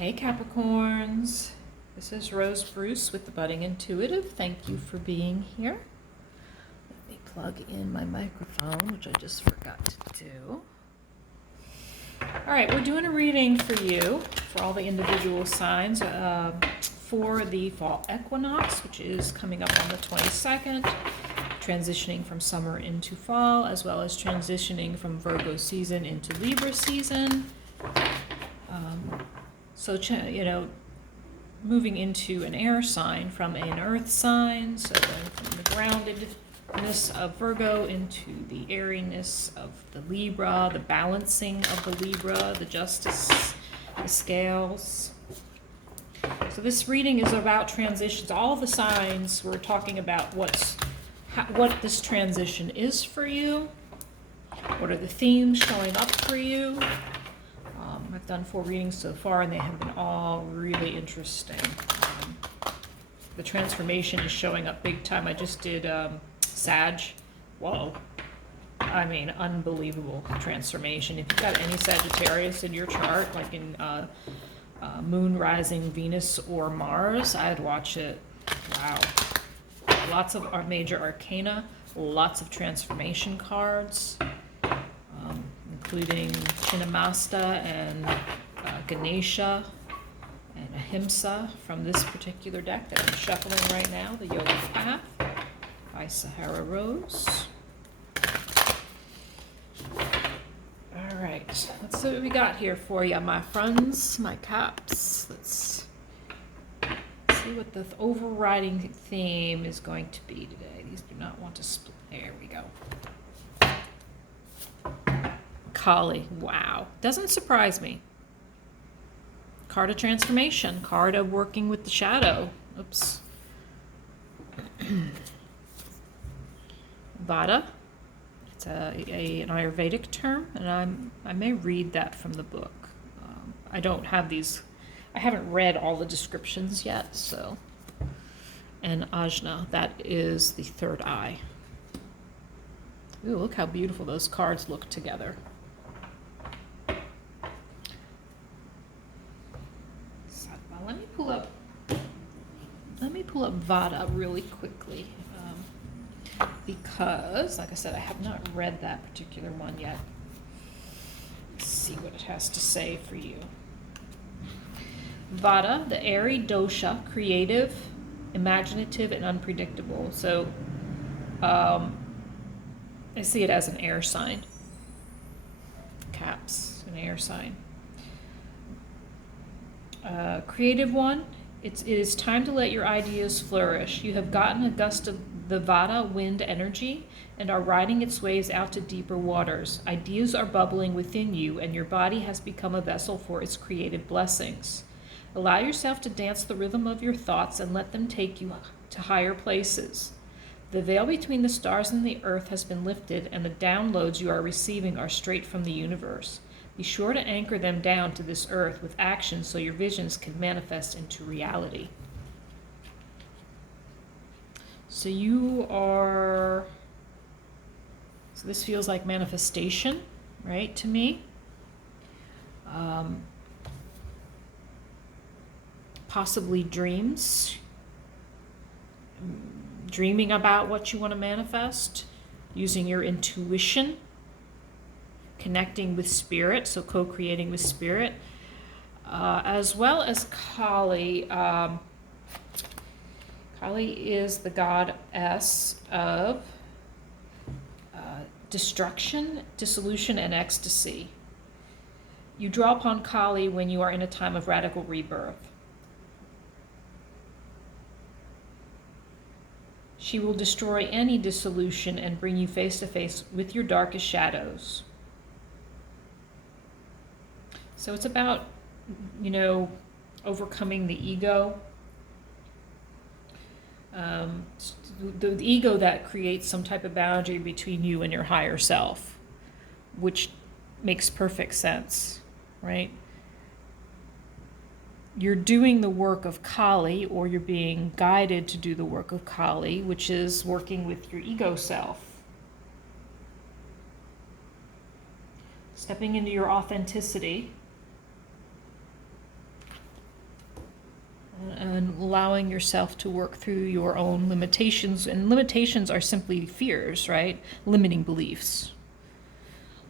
Hey Capricorns, this is Rose Bruce with the Budding Intuitive. Thank you for being here. Let me plug in my microphone, which I just forgot to do. All right, we're doing a reading for you, for all the individual signs, for the fall equinox, which is coming up on the 22nd, transitioning from summer into fall, as well as transitioning from Virgo season into Libra season. So, moving into an air sign from an earth sign, so going from the groundedness of Virgo into the airiness of the Libra, the balancing of the Libra, the justice, the scales. So this reading is about transitions. All the signs, we're talking about what this transition is for you. What are the themes showing up for you? I've done 4 readings so far, and they have been all really interesting. The transformation is showing up big time. I just did Sag. Whoa. I mean, unbelievable transformation. If you've got any Sagittarius in your chart, like in Moon, Rising, Venus, or Mars, I'd watch it. Wow. Lots of major arcana, lots of transformation cards. Including Chinnamasta and Ganesha and Ahimsa from this particular deck that I'm shuffling right now, the Yoga Path by Sahara Rose. All right, let's see what we got here for you, my friends, my caps. Let's see what the overriding theme is going to be today. These do not want to split. There we go. Kali, wow. Doesn't surprise me. Card of transformation, card of working with the shadow. Oops. Vata, it's an Ayurvedic term, and I may read that from the book. I don't have these, I haven't read all the descriptions yet, so. And Ajna, that is the third eye. Ooh, look how beautiful those cards look together. Let me pull up Vata really quickly, because, like I said, I have not read that particular one yet. Let's see what it has to say for you. Vata, the airy dosha, creative, imaginative, and unpredictable. So I see it as an air sign. Caps, an air sign. Creative one, it is time to let your ideas flourish. You have gotten a gust of the Vata wind energy and are riding its waves out to deeper waters. Ideas are bubbling within you, and your body has become a vessel for its creative blessings. Allow yourself to dance the rhythm of your thoughts and let them take you to higher places. The veil between the stars and the earth has been lifted, and the downloads you are receiving are straight from the universe. Be sure to anchor them down to this earth with action so your visions can manifest into reality. So this feels like manifestation, right, to me. Possibly dreams. Dreaming about what you want to manifest, using your intuition. Connecting with spirit, so co-creating with spirit, as well as Kali. Kali is the goddess of destruction, dissolution, and ecstasy. You draw upon Kali when you are in a time of radical rebirth. She will destroy any dissolution and bring you face to face with your darkest shadows. So it's about, overcoming the ego. The ego that creates some type of boundary between you and your higher self, which makes perfect sense, right? You're doing the work of Kali, or you're being guided to do the work of Kali, which is working with your ego self. Stepping into your authenticity and allowing yourself to work through your own limitations. And limitations are simply fears, right? Limiting beliefs.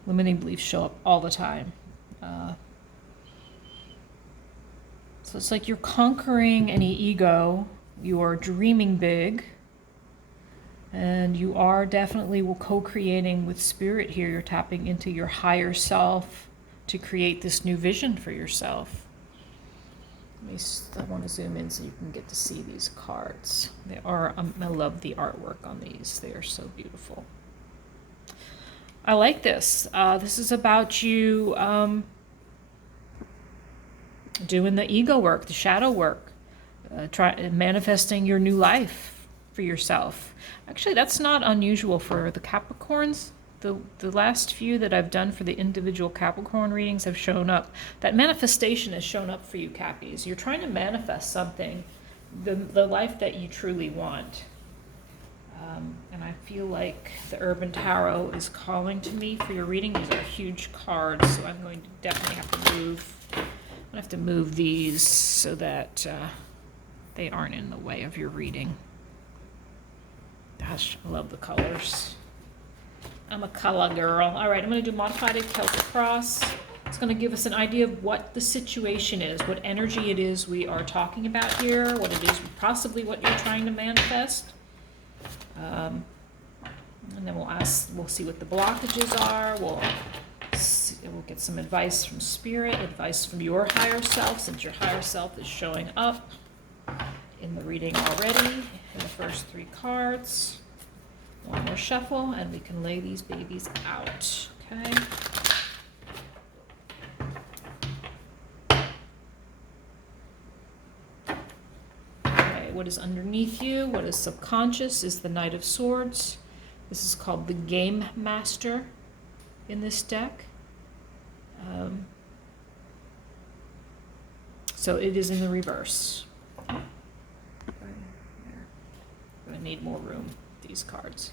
Limiting beliefs show up all the time. So it's like you're conquering any ego, you're dreaming big, and you are definitely co-creating with spirit here. You're tapping into your higher self to create this new vision for yourself. I want to zoom in so you can get to see these cards. They are, I love the artwork on these. They are so beautiful. I like this. This is about you doing the ego work, the shadow work, manifesting your new life for yourself. Actually, that's not unusual for the Capricorns. The last few that I've done for the individual Capricorn readings have shown up. That manifestation has shown up for you, Cappies. You're trying to manifest something, the life that you truly want. And I feel like the Urban Tarot is calling to me for your reading. These are huge cards, so I'm going to definitely have to move these so that they aren't in the way of your reading. Gosh, I love the colors. I'm a color girl. All right, I'm going to do Modified Celtic Cross. It's going to give us an idea of what the situation is, what energy it is we are talking about here, what it is, possibly what you're trying to manifest. And then we'll see what the blockages are. We'll get some advice from spirit, advice from your higher self, since your higher self is showing up in the reading already in the first 3 cards. One more shuffle, and we can lay these babies out, okay? Okay, what is underneath you? What is subconscious is the Knight of Swords. This is called the Game Master in this deck. So it is in the reverse. I'm going to need more room. These cards.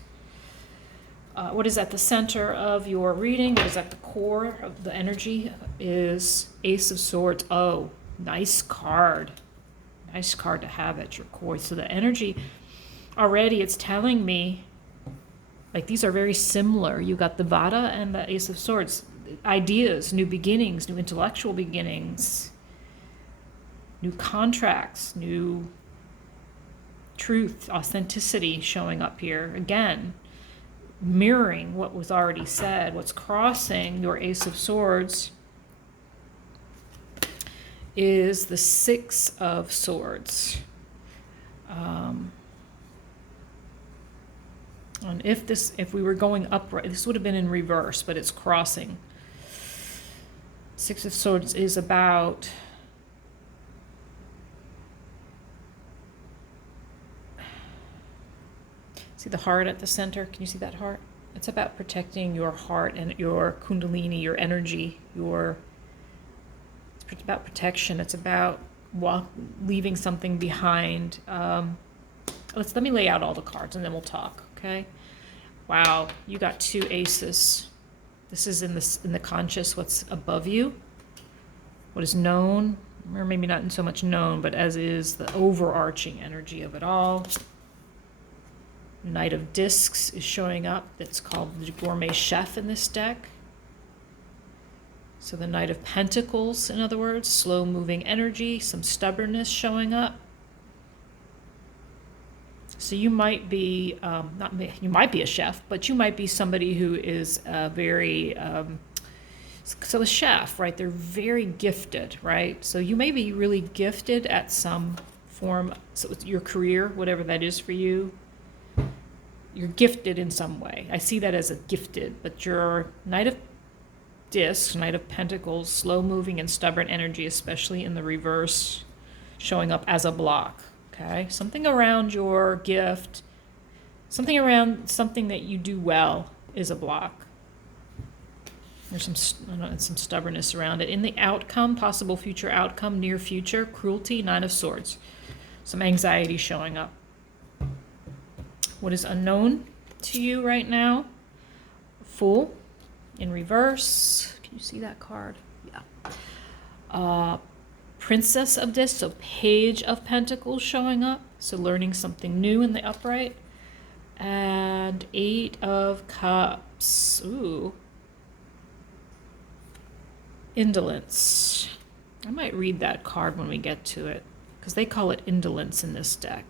What is at the center of your reading, what is at the core of the energy is Ace of Swords. Oh, nice card. Nice card to have at your core. So the energy already, it's telling me, like these are very similar. You got the Vada and the Ace of Swords. Ideas, new beginnings, new intellectual beginnings, new contracts, new truth, authenticity showing up here. Again, mirroring what was already said. What's crossing your Ace of Swords is the Six of Swords. And if we were going upright, this would have been in reverse, but it's crossing. Six of Swords is about see the heart at the center? Can you see that heart? It's about protecting your heart and your kundalini, your energy, it's about protection. It's about leaving something behind. Let me lay out all the cards and then we'll talk, okay? Wow, you got 2 aces. This is in the conscious, what's above you, what is known, or maybe not so much known, but as is the overarching energy of it all. Knight of Discs is showing up. That's called the Gourmet Chef in this deck. So the Knight of Pentacles, in other words, slow-moving energy, some stubbornness showing up. So you might be, you might be a chef, but you might be somebody who is very, so a chef, right? They're very gifted, right? So you may be really gifted at some form, so it's your career, whatever that is for you. You're gifted in some way. I see that as a gifted, but your Knight of Discs, Knight of Pentacles, slow-moving and stubborn energy, especially in the reverse, showing up as a block, okay? Something around your gift, something around something that you do well is a block. There's some stubbornness around it. In the outcome, possible future outcome, near future, cruelty, Nine of Swords. Some anxiety showing up. What is unknown to you right now? Fool in reverse. Can you see that card? Yeah. Princess of Discs, so Page of Pentacles showing up. So learning something new in the upright. And 8 of Cups. Ooh. Indolence. I might read that card when we get to it, because they call it indolence in this deck.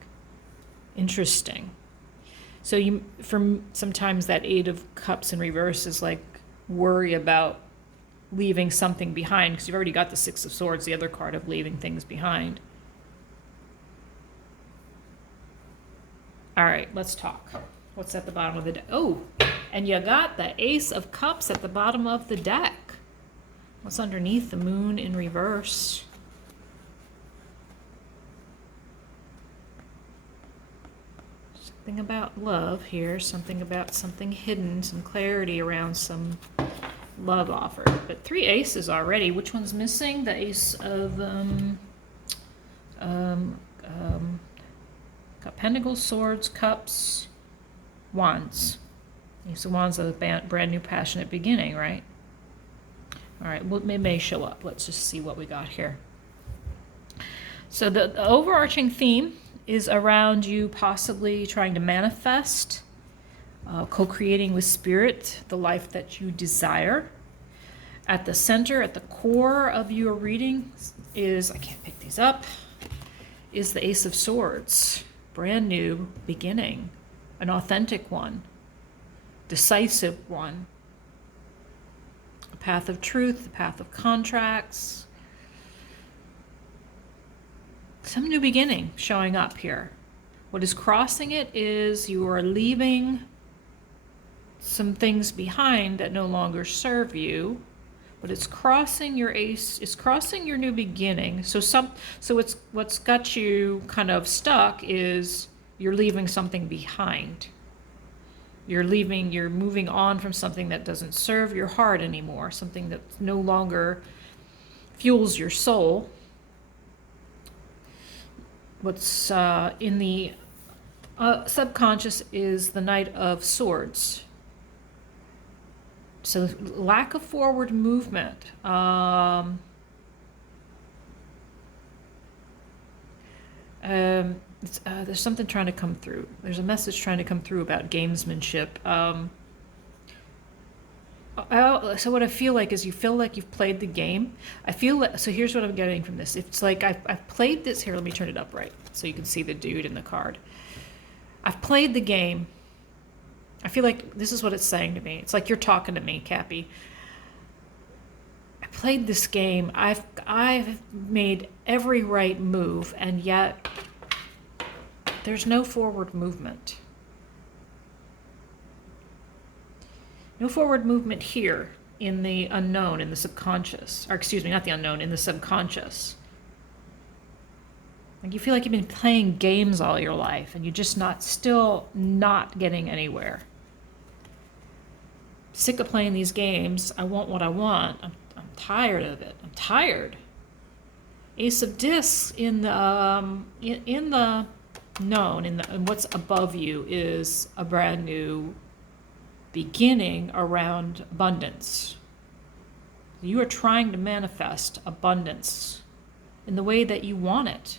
Interesting. So you, from sometimes that 8 of Cups in reverse is like worry about leaving something behind, because you've already got the 6 of Swords, the other card of leaving things behind. All right, let's talk. What's at the bottom of the deck? Oh, and you got the Ace of Cups at the bottom of the deck. What's underneath the Moon in reverse? Something about love here, something about something hidden, some clarity around some love offered. But 3 aces already. Which one's missing? The Ace of got Pentacles, Swords, Cups, Wands. Ace of Wands is a brand new passionate beginning, right? All right, well, it may show up. Let's just see what we got here. So the overarching theme is around you possibly trying to manifest, co-creating with spirit, the life that you desire. At the center, at the core of your reading is, I can't pick these up, is the Ace of Swords. Brand new beginning, an authentic one, decisive one. A path of truth, the path of contracts. Some new beginning showing up here. What is crossing it is you are leaving some things behind that no longer serve you, but it's crossing your ace, it's crossing your new beginning. So it's what's got you kind of stuck is you're leaving something behind. You're moving on from something that doesn't serve your heart anymore, something that no longer fuels your soul. What's in the subconscious is the Knight of Swords. So lack of forward movement. There's something trying to come through. There's a message trying to come through about gamesmanship. So what I feel like is you feel like you've played the game. I feel like, so here's what I'm getting from this. It's like I've played this. Here, let me turn it up right so you can see the dude in the card. I've played the game. I feel like this is what it's saying to me. It's like you're talking to me, Cappy. I played this game. I've made every right move, and yet there's no forward movement. No forward movement here in the unknown, in the subconscious. Or excuse me, not the unknown, in the subconscious. Like you feel like you've been playing games all your life and you're just still not getting anywhere. Sick of playing these games. I want what I want. I'm tired of it. I'm tired. Ace of Discs in the known, and what's above you is a brand new beginning around abundance. You are trying to manifest abundance in the way that you want it.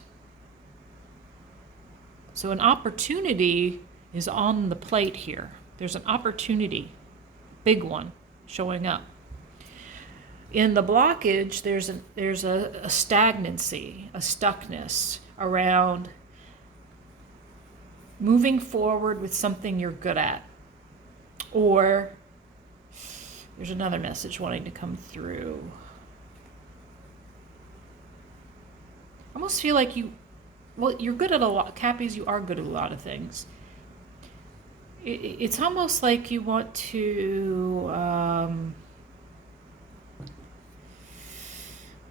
So an opportunity is on the plate here. There's an opportunity, big one, showing up. In the blockage, there's a stagnancy, a stuckness around moving forward with something you're good at. Or there's another message wanting to come through. I almost feel like you're good at a lot. Cappies, you are good at a lot of things. It's almost like you want to,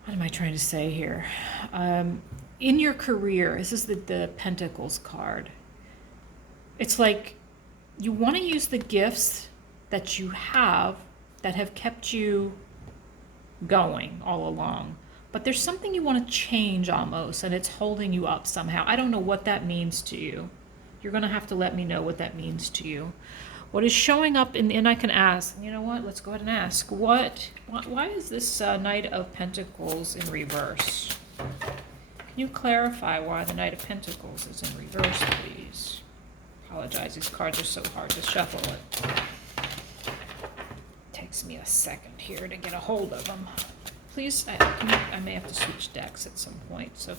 what am I trying to say here? In your career, this is the Pentacles card. It's like you want to use the gifts that you have that have kept you going all along. But there's something you want to change almost, and it's holding you up somehow. I don't know what that means to you. You're going to have to let me know what that means to you. What is showing up, and I can ask, you know what, let's go ahead and ask. Why is this Knight of Pentacles in reverse? Can you clarify why the Knight of Pentacles is in reverse, please? Apologize, these cards are so hard to shuffle. It takes me a second here to get a hold of them. Please, I may have to switch decks at some point. So,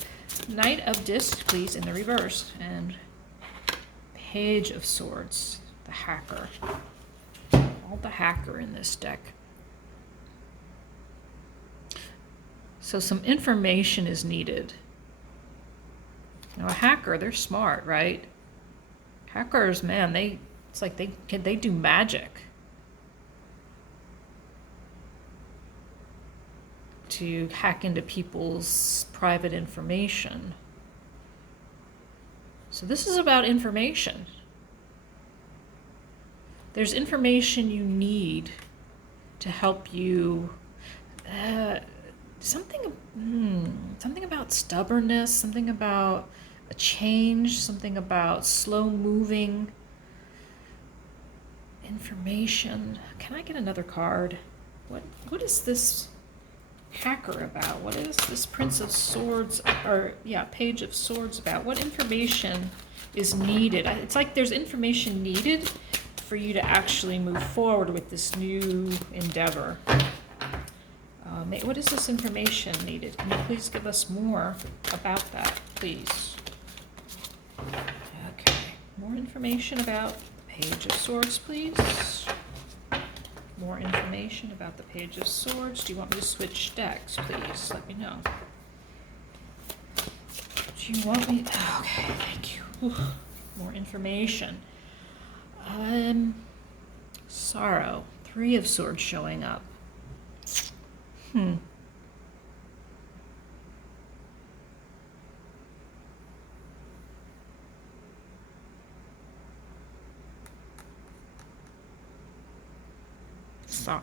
Knight of Discs, please, in the reverse. And Page of Swords, the hacker. All the hacker in this deck. So some information is needed. Now a hacker, they're smart, right? Hackers, man, it's like they do magic to hack into people's private information. So this is about information. There's information you need to help you. Something about stubbornness, something about a change, something about slow-moving information. Can I get another card? What is this hacker about? What is this Prince of Swords, or yeah, Page of Swords about? What information is needed? It's like there's information needed for you to actually move forward with this new endeavor. What is this information needed? Can you please give us more about that, please? Okay, more information about the Page of Swords, please. More information about the Page of Swords. Do you want me to switch decks, please? Let me know. Do you want me? Okay, thank you. More information. Sorrow. 3 of Swords showing up.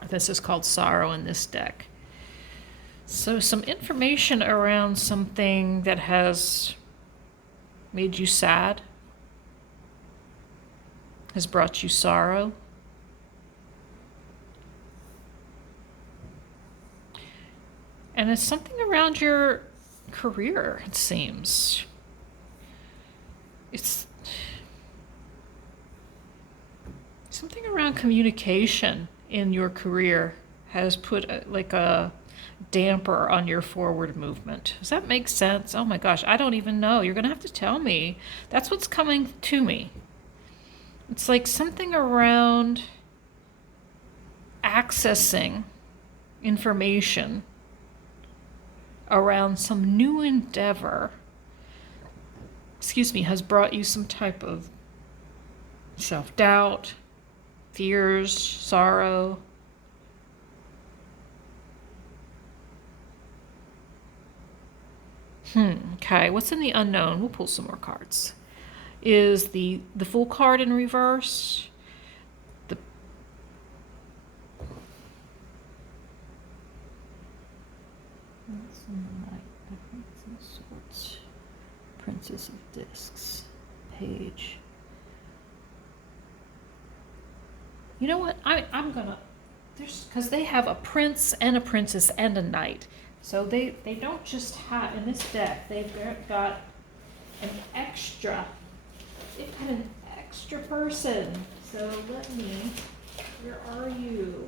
This is called sorrow in this deck. So some information around something that has made you sad, has brought you sorrow. And it's something around your career, it seems. It's something around communication in your career has put a damper on your forward movement. Does that make sense? Oh my gosh, I don't even know. You're going to have to tell me. That's what's coming to me. It's like something around accessing information around some new endeavor, has brought you some type of self-doubt, fears, sorrow. Okay, what's in the unknown? We'll pull some more cards. Is the Fool card in reverse? The Swords, Princess of Discs, Page. You know what? I'm gonna, because they have a prince and a princess and a knight. So they don't just have, in this deck, they've got an extra, they've got an extra person. So let me, where are you?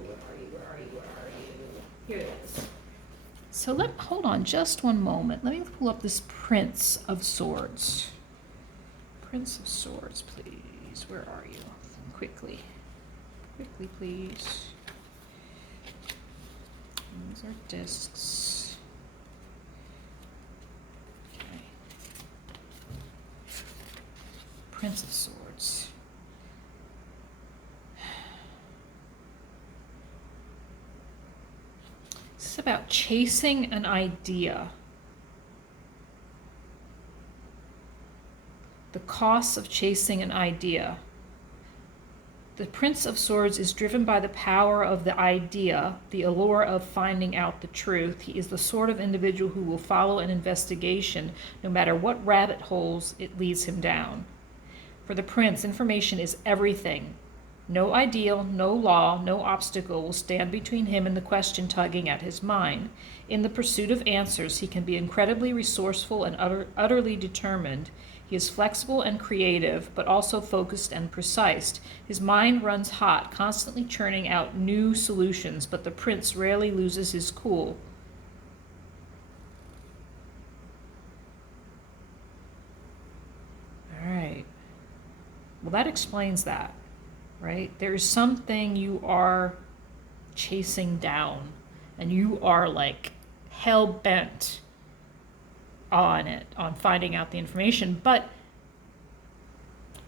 Here it is. So hold on just one moment. Let me pull up this Prince of Swords. Prince of Swords, please. Where are you? Quickly, please. These are discs. Okay. Prince of Swords. This is about chasing an idea. The cost of chasing an idea. The Prince of Swords is driven by the power of the idea, the allure of finding out the truth. He is the sort of individual who will follow an investigation no matter what rabbit holes it leads him down. For the Prince, information is everything. No ideal, no law, no obstacle will stand between him and the question tugging at his mind. In the pursuit of answers, he can be incredibly resourceful and utterly determined. He is flexible and creative, but also focused and precise. His mind runs hot, constantly churning out new solutions, but the prince rarely loses his cool. All right. Well, that explains that, right? There is something you are chasing down, and you are like hell-bent on it, on finding out the information. But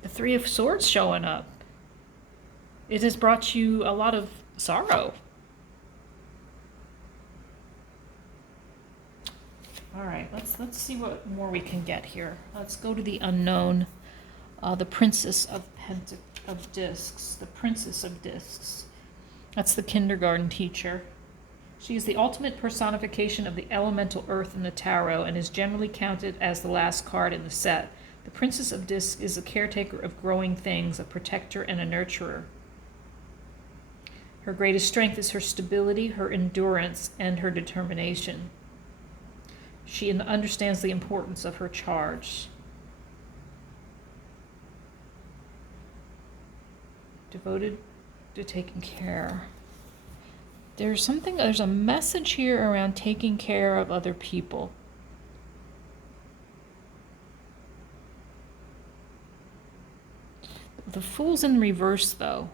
the Three of Swords showing up, it has brought you a lot of sorrow. All right, let's see what more we can get here. Let's go to the unknown, the Princess of Discs. The Princess of Discs. That's the kindergarten teacher. She is the ultimate personification of the elemental earth in the tarot and is generally counted as the last card in the set. The Princess of Discs is a caretaker of growing things, a protector and a nurturer. Her greatest strength is her stability, her endurance, and her determination. She understands the importance of her charge. Devoted to taking care. There's a message here around taking care of other people. The Fool's in reverse, though.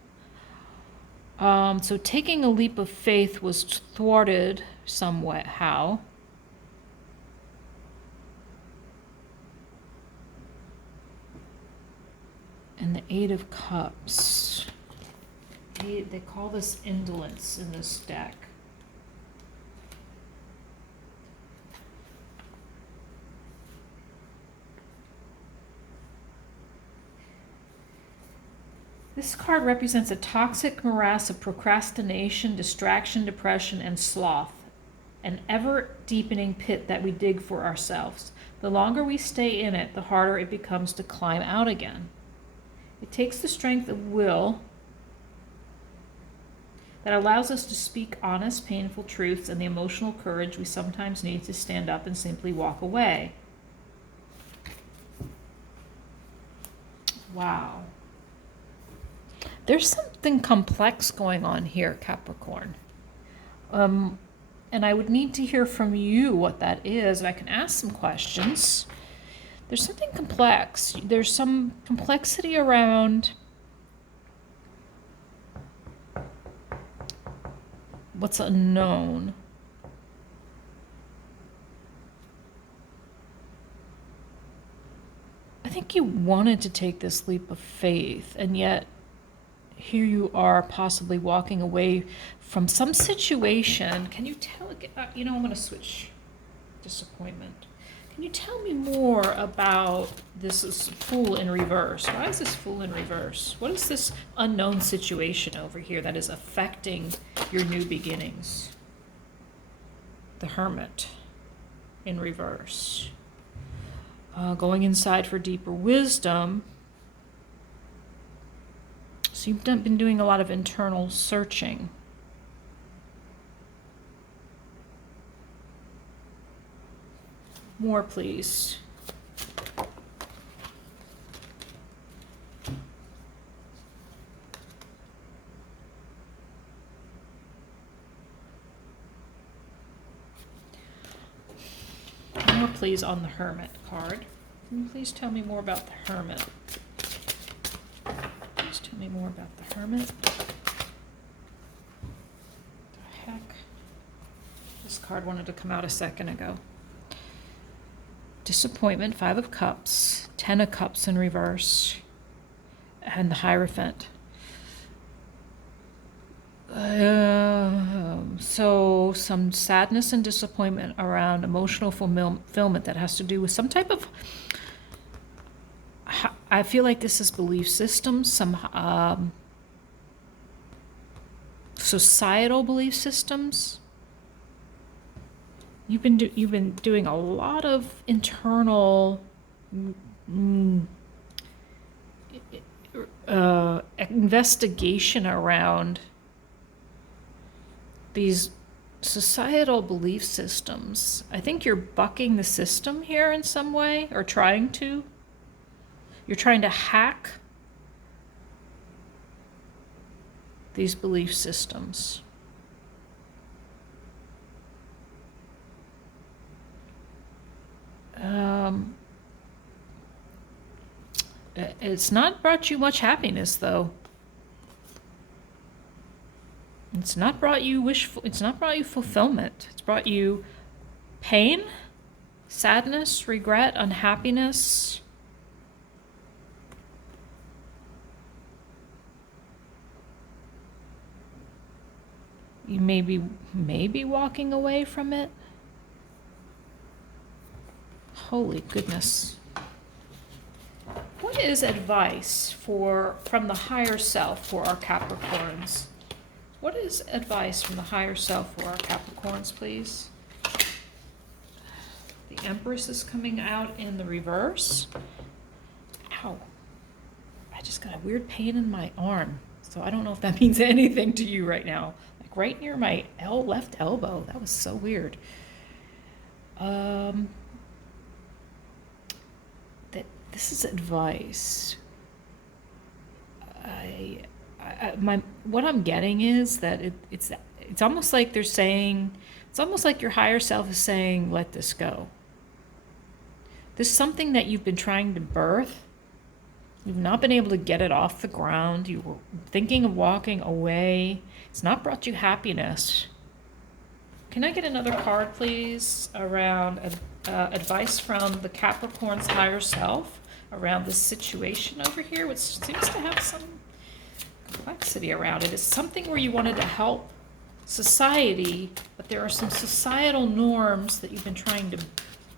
So taking a leap of faith was thwarted somewhat. How? And the Eight of Cups. They call this indolence in this deck. This card represents a toxic morass of procrastination, distraction, depression, and sloth, an ever-deepening pit that we dig for ourselves. The longer we stay in it, the harder it becomes to climb out again. It takes the strength of will that allows us to speak honest, painful truths and the emotional courage we sometimes need to stand up and simply walk away. Wow. There's something complex going on here, Capricorn. And I would need to hear from you what that is. I can ask some questions. There's something complex. There's some complexity around what's unknown. I think you wanted to take this leap of faith, and yet here you are possibly walking away from some situation. Can you tell, I'm going to switch disappointment. Can you tell me more about this Fool in reverse? Why is this Fool in reverse? What is this unknown situation over here that is affecting your new beginnings? The Hermit in reverse. Going inside for deeper wisdom. So you've been doing a lot of internal searching. More, please. More, please, on the Hermit card. Can you please tell me more about the Hermit? Please tell me more about the Hermit. What the heck? This card wanted to come out a second ago. Disappointment, Five of Cups, Ten of Cups in reverse, and the Hierophant. So some sadness and disappointment around emotional fulfillment that has to do with some type of, I feel like this is belief systems, some societal belief systems. You've been doing a lot of internal investigation around these societal belief systems. I think you're bucking the system here in some way, or trying to. You're trying to hack these belief systems. It's not brought you much happiness, though. It's not brought you it's not brought you fulfillment. It's brought you pain, sadness, regret, unhappiness. You may be walking away from it. Holy goodness. What is advice from the higher self for our Capricorns? What is advice from the higher self for our Capricorns, please? The Empress is coming out in the reverse. Ow. I just got a weird pain in my arm. So I don't know if that means anything to you right now. Like right near my left elbow. That was so weird. This is advice. What I'm getting is that it's almost like they're saying, it's almost like your higher self is saying, let this go. This is something that you've been trying to birth. You've not been able to get it off the ground. You were thinking of walking away. It's not brought you happiness. Can I get another card, please, around advice from the Capricorn's higher self around this situation over here, which seems to have some complexity around it. It's something where you wanted to help society, but there are some societal norms that you've been trying to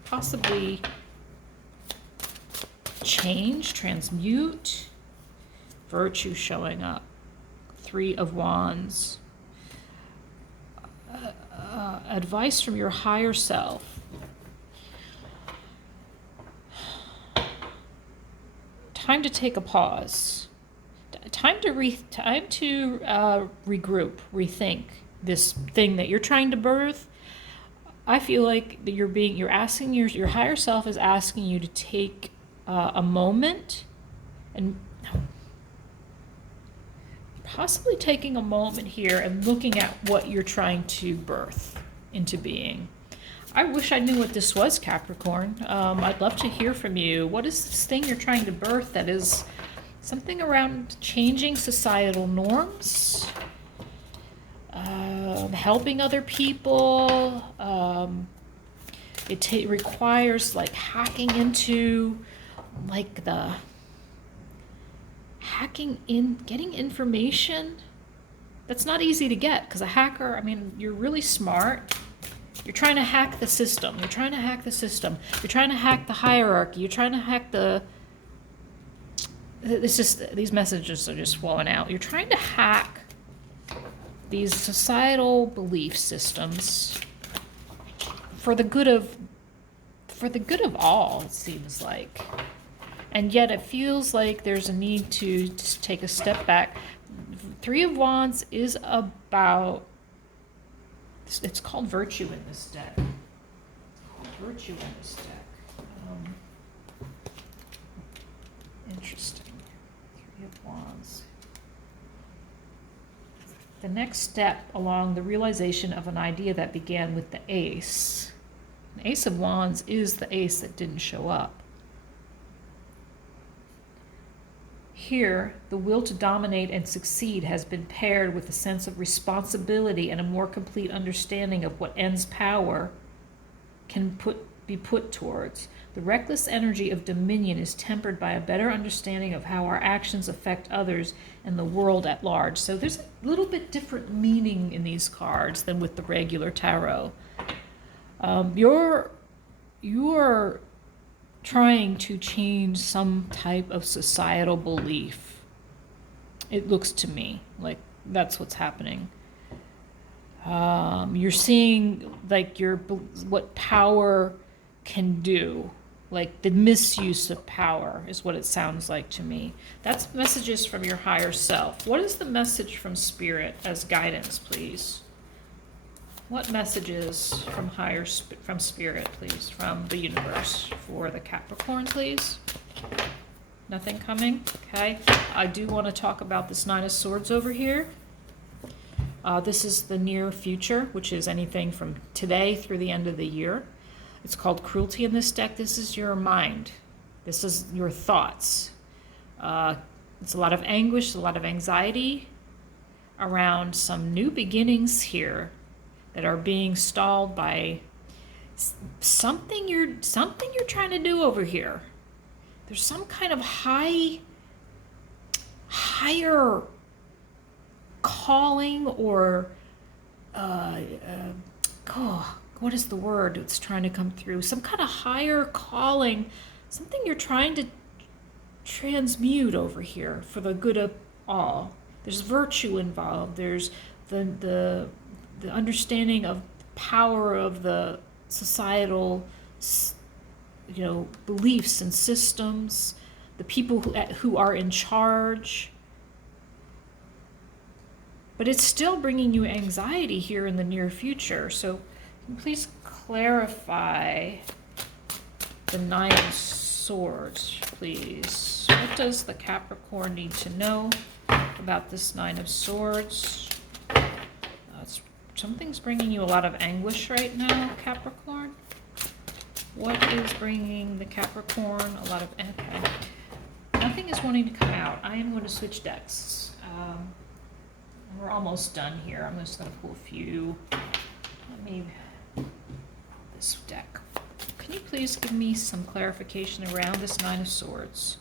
possibly change, transmute. Virtue showing up. 3 of Wands. Advice from your higher self. Time to take a pause. Time to regroup, rethink this thing that you're trying to birth. I feel like that you're asking your higher self is asking you to take a moment and possibly taking a moment here and looking at what you're trying to birth into being. I wish I knew what this was, Capricorn. I'd love to hear from you. What is this thing you're trying to birth that is something around changing societal norms, helping other people? It requires like hacking into getting information. That's not easy to get because a hacker, I mean, you're really smart. You're trying to hack the system. You're trying to hack the hierarchy. You're trying to hack these messages are just flowing out. You're trying to hack these societal belief systems for the good of all, it seems like. And yet it feels like there's a need to just take a step back. 3 of Wands is about, it's called virtue in this deck. Virtue in this deck. Interesting. 3 of Wands. The next step along the realization of an idea that began with the Ace. The Ace of Wands is the ace that didn't show up. Here, the will to dominate and succeed has been paired with a sense of responsibility and a more complete understanding of what ends power can be put towards. The reckless energy of dominion is tempered by a better understanding of how our actions affect others and the world at large. So there's a little bit different meaning in these cards than with the regular tarot. You're trying to change some type of societal belief. It looks to me like that's what's happening. You're seeing like what power can do. Like the misuse of power is what it sounds like to me. That's messages from your higher self. What is the message from Spirit as guidance, please? What messages from from Spirit, please, from the universe for the Capricorn, please? Nothing coming? Okay. I do want to talk about this Nine of Swords over here. This is the near future, which is anything from today through the end of the year. It's called Cruelty in this deck. This is your mind. This is your thoughts. It's a lot of anguish, a lot of anxiety around some new beginnings here that are being stalled by something you're trying to do over here. There's some kind of higher calling or what is the word that's trying to come through? Some kind of higher calling, something you're trying to transmute over here for the good of all. There's virtue involved. There's the understanding of power of the societal, beliefs and systems, the people who are in charge. But it's still bringing you anxiety here in the near future. So please clarify the Nine of Swords, please. What does the Capricorn need to know about this Nine of Swords? Something's bringing you a lot of anguish right now, Capricorn. What is bringing the Capricorn a lot of... Okay. Nothing is wanting to come out. I am going to switch decks. We're almost done here. I'm just going to pull a few. Let me... this deck. Can you please give me some clarification around this Nine of Swords?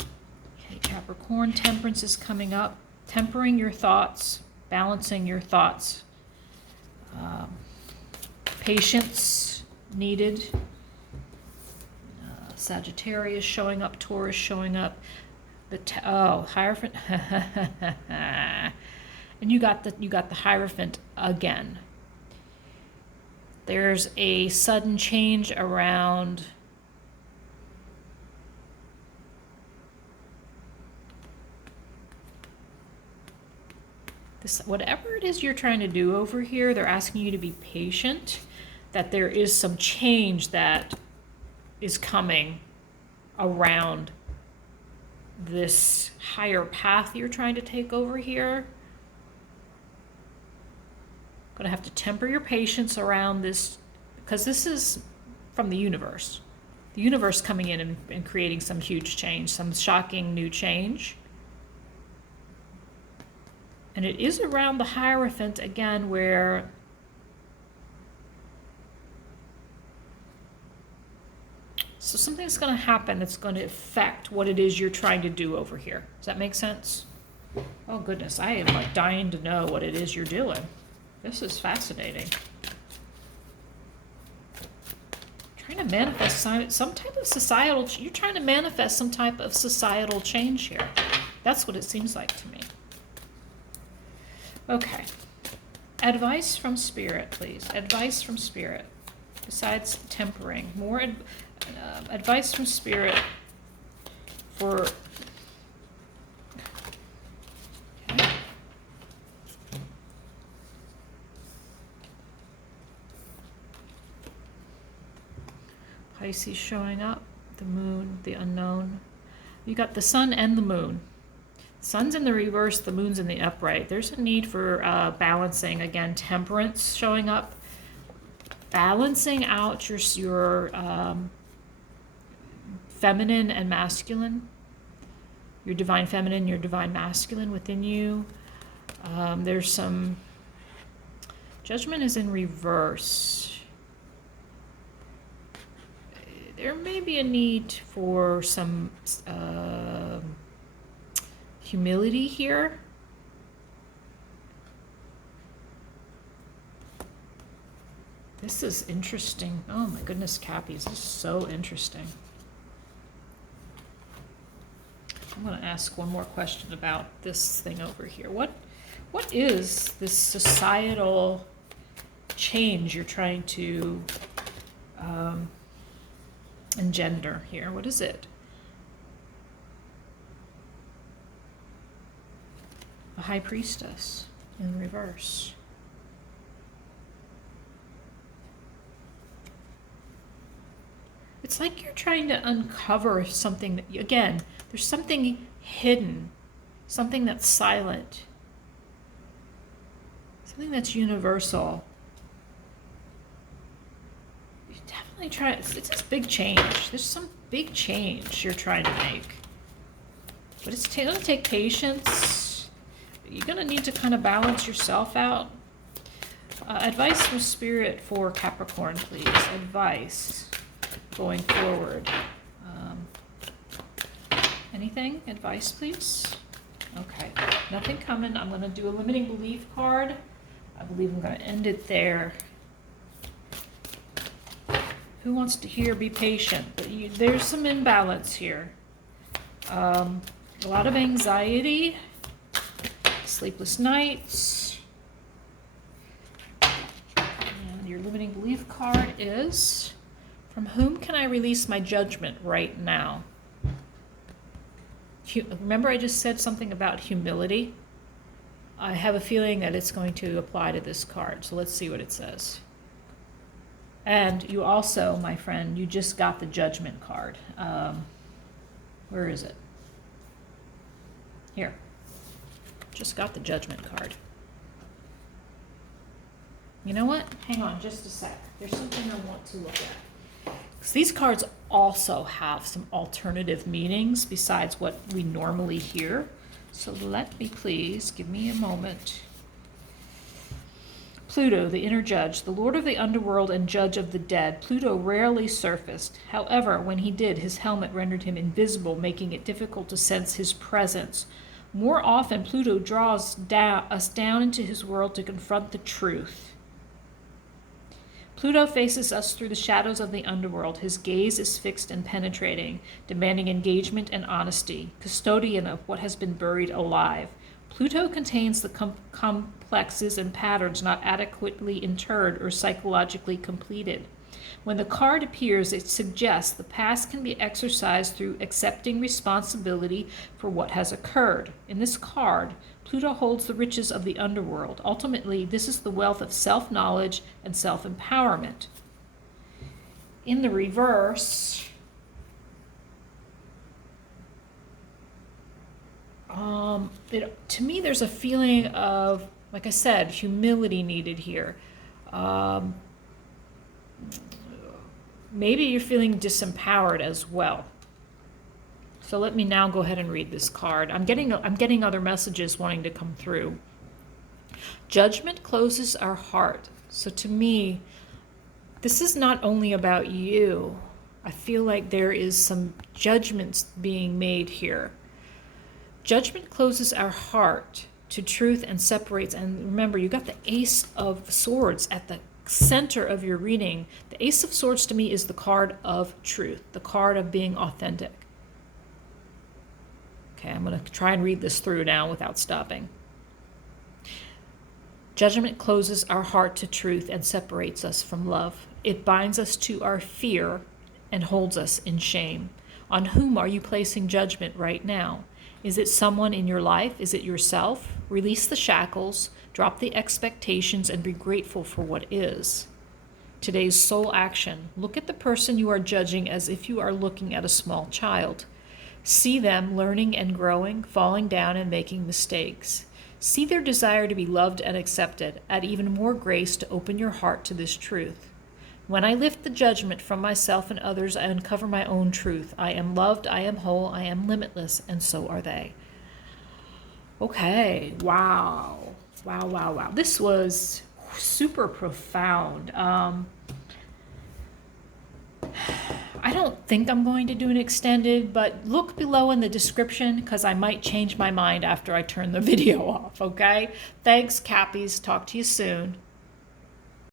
Okay, Capricorn, temperance is coming up. Tempering your thoughts, balancing your thoughts. Patience needed. Sagittarius showing up, Taurus showing up. Hierophant. And you got the Hierophant again. There's a sudden change around this, whatever it is you're trying to do over here. They're asking you to be patient, that there is some change that is coming around this higher path you're trying to take over here. Going to have to temper your patience around this, because this is from the universe. The universe coming in and creating some huge change, some shocking new change. And it is around the Hierophant again, where so something's going to happen that's going to affect what it is you're trying to do over here. Does that make sense? Oh goodness, I am like dying to know what it is you're doing. This is fascinating. Trying to manifest some type of societal... You're trying to manifest some type of societal change here. That's what it seems like to me. Okay. Advice from Spirit, please. Advice from Spirit. Besides tempering. More advice from Spirit for... Pisces showing up, the moon, the unknown. You got the sun and the moon. Sun's in the reverse, the moon's in the upright. There's a need for balancing. Again, temperance showing up. Balancing out your feminine and masculine. Your divine feminine, your divine masculine within you. There's some... Judgment is in reverse. There may be a need for some humility here. This is interesting. Oh my goodness, Cappies, this is so interesting. I'm going to ask one more question about this thing over here. What is this societal change you're trying to and gender here. What is it? A high priestess in reverse. It's like you're trying to uncover something that, again, there's something hidden, something that's silent, something that's universal. You definitely try, it's this big change. There's some big change you're trying to make. But it's going to take patience. You're going to need to kind of balance yourself out. Advice from Spirit for Capricorn, please. Advice going forward. Anything? Advice, please? Okay. Nothing coming. I'm going to do a limiting belief card. I believe I'm going to end it there. Who wants to hear be patient? But there's some imbalance here. A lot of anxiety, sleepless nights. And your limiting belief card is, from whom can I release my judgment right now? Remember I just said something about humility? I have a feeling that it's going to apply to this card. So let's see what it says. And you also, my friend, you just got the judgment card. Where is it? Here. Just got the judgment card. You know what? Hang on just a sec. There's something I want to look at. Because these cards also have some alternative meanings besides what we normally hear. So let me please, give me a moment. Pluto, the inner judge, the lord of the underworld and judge of the dead. Pluto rarely surfaced. However, when he did, his helmet rendered him invisible, making it difficult to sense his presence. More often, Pluto draws us down into his world to confront the truth. Pluto faces us through the shadows of the underworld. His gaze is fixed and penetrating, demanding engagement and honesty, custodian of what has been buried alive. Pluto contains the complexes and patterns not adequately interred or psychologically completed. When the card appears, it suggests the past can be exercised through accepting responsibility for what has occurred. In this card, Pluto holds the riches of the underworld. Ultimately, this is the wealth of self-knowledge and self-empowerment. In the reverse, to me, there's a feeling of, like I said, humility needed here. Maybe you're feeling disempowered as well. So let me now go ahead and read this card. I'm getting other messages wanting to come through. Judgment closes our heart. So to me, this is not only about you. I feel like there is some judgments being made here. Judgment closes our heart to truth and separates. And remember, you got the Ace of Swords at the center of your reading. The Ace of Swords to me is the card of truth, the card of being authentic. Okay, I'm going to try and read this through now without stopping. Judgment closes our heart to truth and separates us from love. It binds us to our fear and holds us in shame. On whom are you placing judgment right now? Is it someone in your life? Is it yourself? Release the shackles, drop the expectations, and be grateful for what is. Today's soul action. Look at the person you are judging as if you are looking at a small child. See them learning and growing, falling down and making mistakes. See their desire to be loved and accepted. Add even more grace to open your heart to this truth. When I lift the judgment from myself and others, I uncover my own truth. I am loved, I am whole, I am limitless, and so are they. Okay, wow. Wow, wow, wow. This was super profound. I don't think I'm going to do an extended, but look below in the description because I might change my mind after I turn the video off, okay? Thanks, Cappies. Talk to you soon.